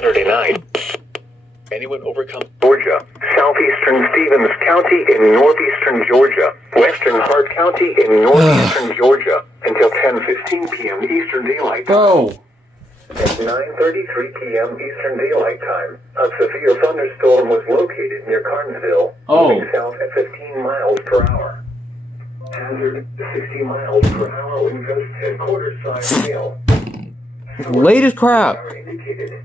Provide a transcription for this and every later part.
Saturday night. Anyone overcome Georgia, southeastern Stevens County in northeastern Georgia, western Hart County in northeastern Georgia, until 10:15 p.m. Eastern Daylight Time. Go. At 9:33 p.m. Eastern Daylight Time, a severe thunderstorm was located near Carnesville, moving south at 15 miles per hour. Hazard 60 miles per hour with gust and quarter-size hail. Late as crap. Indicated.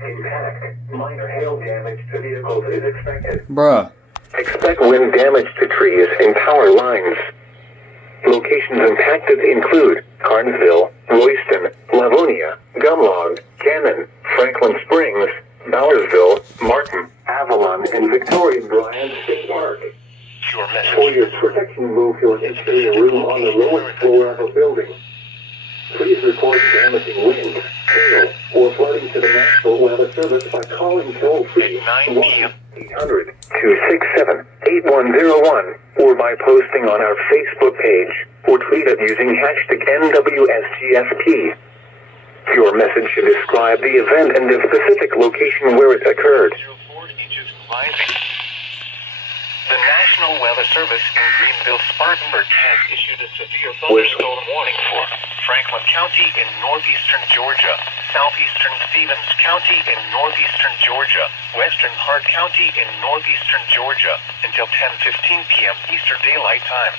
Impact. Minor hail damage to vehicles is expected. Bruh. Expect wind damage to trees and power lines. Locations impacted include Carnesville, Royston, Livonia, Gumlog, Cannon, Franklin Springs, Bowersville, Martin, Avalon, and Victoria Bryan State Park. For your protection, move to an interior room on the lowest floor of a building. Please report damaging wind, hail, or flooding to the National Weather Service by calling toll-free 1-800-267-8101 or by posting on our Facebook page or tweet it using hashtag NWSGSP. Your message should describe the event and the specific location where it occurred. The National Weather Service in Greenville-Spartanburg has issued a severe thunderstorm warning for Franklin County in northeastern Georgia, southeastern Stevens County in northeastern Georgia, western Hart County in northeastern Georgia, until 10:15 p.m. Eastern Daylight Time.